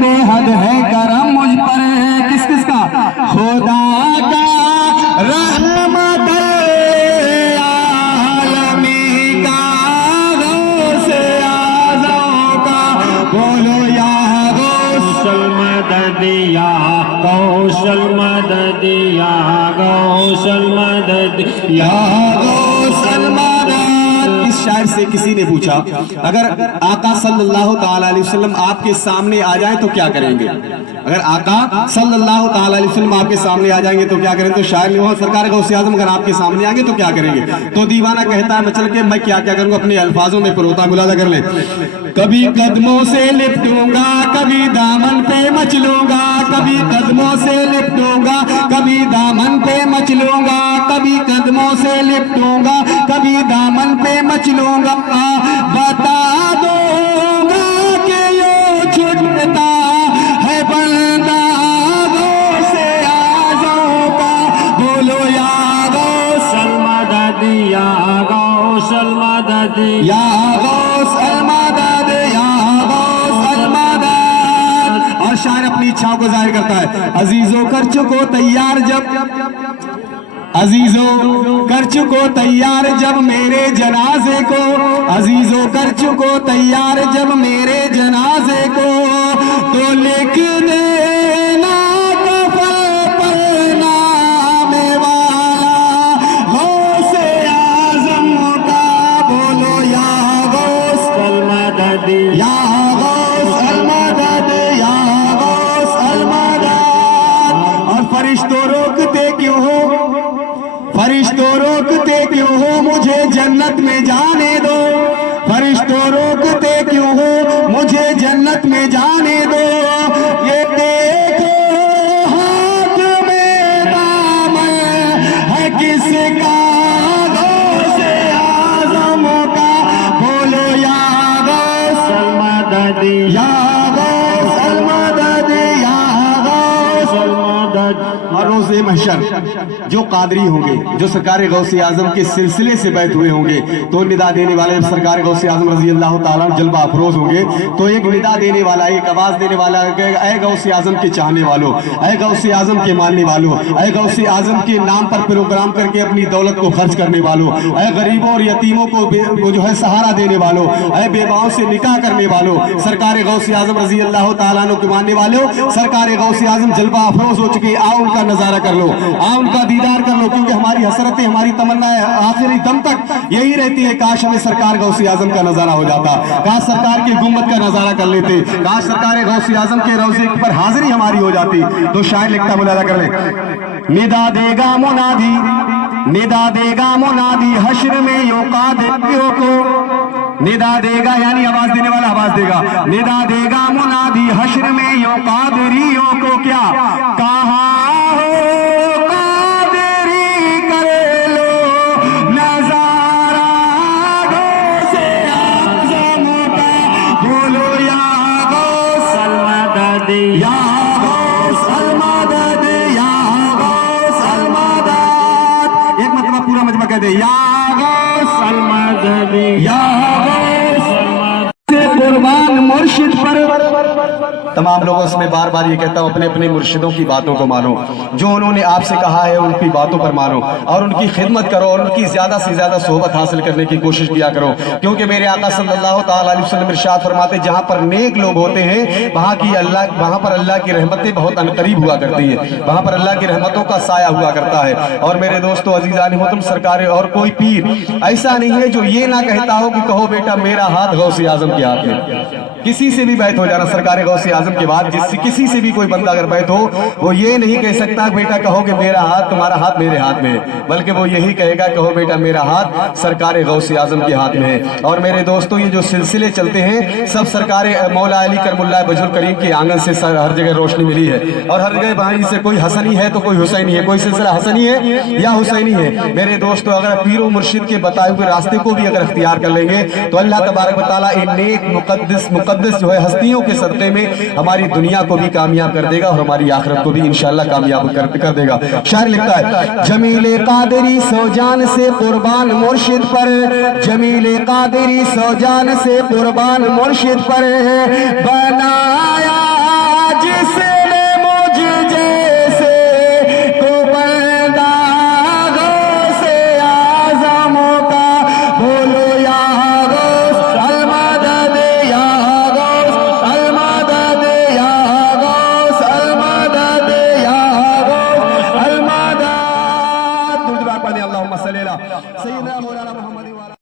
بے حد ہے کرم مجھ پر کس کس کا خدا کا رحمت عالمی کا غوث اعظم کا بولو یا غوث المدد یا غوث المدد یا غوث المدد یا غوث المدد۔ اس شاعر سے کسی نے پوچھا اگر آقا صلی اللہ تعالیٰ علیہ وسلم آپ کے سامنے آ جائیں تو کیا کریں گے؟ اگر آقا صلی اللہ تعالیٰ علیہ وسلم آپ کے سامنے آ جائیں گے تو کیا کریں گے؟ تو شاعر نے کہا سرکار غوث اعظم اگر آپ کے سامنے آئیں گے تو کیا کریں گے؟ تو دیوانہ کہتا ہے مچل کے میں کیا کروں گا، اپنے الفاظوں میں پروتا ملازہ کر لیں۔ کبھی قدموں سے لپٹوں گا، کبھی دامن پہ مچلوں گا، کبھی قدموں سے لپٹوں گا، کبھی دامن پہ مچلوں گا، کبھی قدموں سے لپٹوں گا، کبھی دامن پہ مچلوں گا، بتا دوں گا کہ یوں چھٹتا ہے بندہ غوث اعظم کا بولو یا غوث المدد یا غوث المدد یا غوث المدد یا غوث المدد۔ اور شاعر اپنی اچھاؤں کو ظاہر کرتا ہے، عزیزوں کر چکو تیار جب عزیزوں کر چکو تیار جب میرے جنازے کو، عزیزوں کر چکو تیار جب میرے جنازے کو، تو لکھ دینا کفن پر نام والا غوث اعظم کا بولو یا غوث المدد یا غوث المدد یا غوث المدد۔ اور فرشتوں روکتے کیوں ہو، فرشتوں روکتے کیوں ہو مجھے جنت میں جانے دو، فرشتوں روکتے کیوں ہو مجھے جنت میں جانے دو، یہ دیکھو ہاتھ میں دامن ہے کس کا غوث اعظم کا بولو یا غوث المدد یا غوث المدد یا غوث المدد۔ اور روز محشر جو قادری ہوں گے، جو سرکار غوث اعظم کے سلسلے سے بیعت ہوئے ہوں گے، تو ندا دینے والے سرکار غوث اعظم رضی اللہ تعالیٰ جلوہ افروز ہوں گے، تو ایک ندا دینے والا، ایک آواز دینے والا کہ اے غوث اعظم کے چاہنے والوں، اے غوث اعظم کے ماننے والوں، اے غوث اعظم کے نام پر پروگرام کر کے اپنی دولت کو خرچ کرنے والوں، اے غریبوں اور یتیموں کو جو ہے سہارا دینے والوں، اے بیواؤں سے نکاح کرنے والوں، سرکار غوث اعظم رضی اللہ تعالیٰ عنہ کے ماننے والوں، سرکار غوث اعظم جلوہ افروز ہو چکے، آؤ ان کا نظارہ کر لو، آؤ ان کا دیدار کر لو، کیونکہ ہماری حسرتیں، ہماری تمنا آخری دم تک یہی رہتی ہے کاش ہمیں سرکار غوث اعظم کا نظارہ ہو جاتا، کاش سرکار کی گنبد کا نظارہ کر لیتے، کاش سرکار غوث اعظم کے روضے پر حاضری ہماری ہو جاتی۔ تو شاعر لکھتا ملاحظہ کر لیں، ندا دے گا منادی، ندا دے گا منادی حشر میں یوں قادریوں کو، ندا دے گا یعنی آواز دینے والا آواز دے گا، ندا دے گا منادی حشر میں یوں قادریوں کو، کیا کہاں ہو قادری کر لو نظارہ غوث اعظم کا بولو یا غوث المدد یا غوث المدد یا غوث المدد۔ ایک مرتبہ پورا مجمع کہہ دے یا غوث المدد یا غوث قربان مرشد پر۔ تمام لوگوں سے میں بار بار یہ کہتا ہوں اپنے اپنے مرشدوں کی باتوں کو مانو، جو انہوں نے آپ سے کہا ہے ان کی باتوں پر مانو اور ان کی خدمت کرو اور ان کی زیادہ سے زیادہ صحبت حاصل کرنے کی کوشش کیا کرو، کیونکہ میرے آقا صلی اللہ تعالیٰ علیہ وسلم ارشاد فرماتے جہاں پر نیک لوگ ہوتے ہیں وہاں پر اللہ کی رحمتیں بہت عنقریب ہوا کرتی ہیں، وہاں پر اللہ کی رحمتوں کا سایہ ہوا کرتا ہے۔ اور میرے دوستو عزیزان محترم سرکار اور کوئی پیر ایسا نہیں ہے جو یہ نہ کہتا ہو کہ کہو بیٹا میرا ہاتھ غوث اعظم کے ہاتھ میں، کسی سے بھی بیعت ہو جانا سرکار غوث اعظم کے بعد کسی سے بھی کوئی بندہ اگر بیعت ہو وہ یہ نہیں کہہ سکتا بیٹا کہو کہ میرا ہاتھ تمہارا ہاتھ میرے ہاتھ میں ہے، بلکہ وہ یہی کہے گا کہو بیٹا میرا ہاتھ سرکار غوث اعظم کے ہاتھ میں ہے۔ اور میرے دوستو یہ جو سلسلے چلتے ہیں سب سرکار مولا علی کرم اللہ وجہ الکریم کے آنگن سے ہر جگہ روشنی ملی ہے، اور ہر جگہ بھائی سے کوئی حسنی ہے تو کوئی حسینی ہے، کوئی سلسلہ حسنی ہے یا حسینی ہے۔ میرے دوستو اگر پیر و مرشد کے بتائے ہوئے راستے کو بھی اگر اختیار کر لیں گے تو اللہ تبارک و تعالیٰ ان نیک مقدس جو ہے ہستیوں کے صدقے میں ہماری دنیا کو بھی کامیاب کر دے گا اور ہماری آخرت کو بھی انشاءاللہ کامیاب کر دے گا۔ شاعر لکھتا ہے جمیل قادری سو جان سے قربان مرشد پر، جمیل قادری سو جان سے قربان مرشد پر بنایا لیلا سیدنا مولانا محمد والا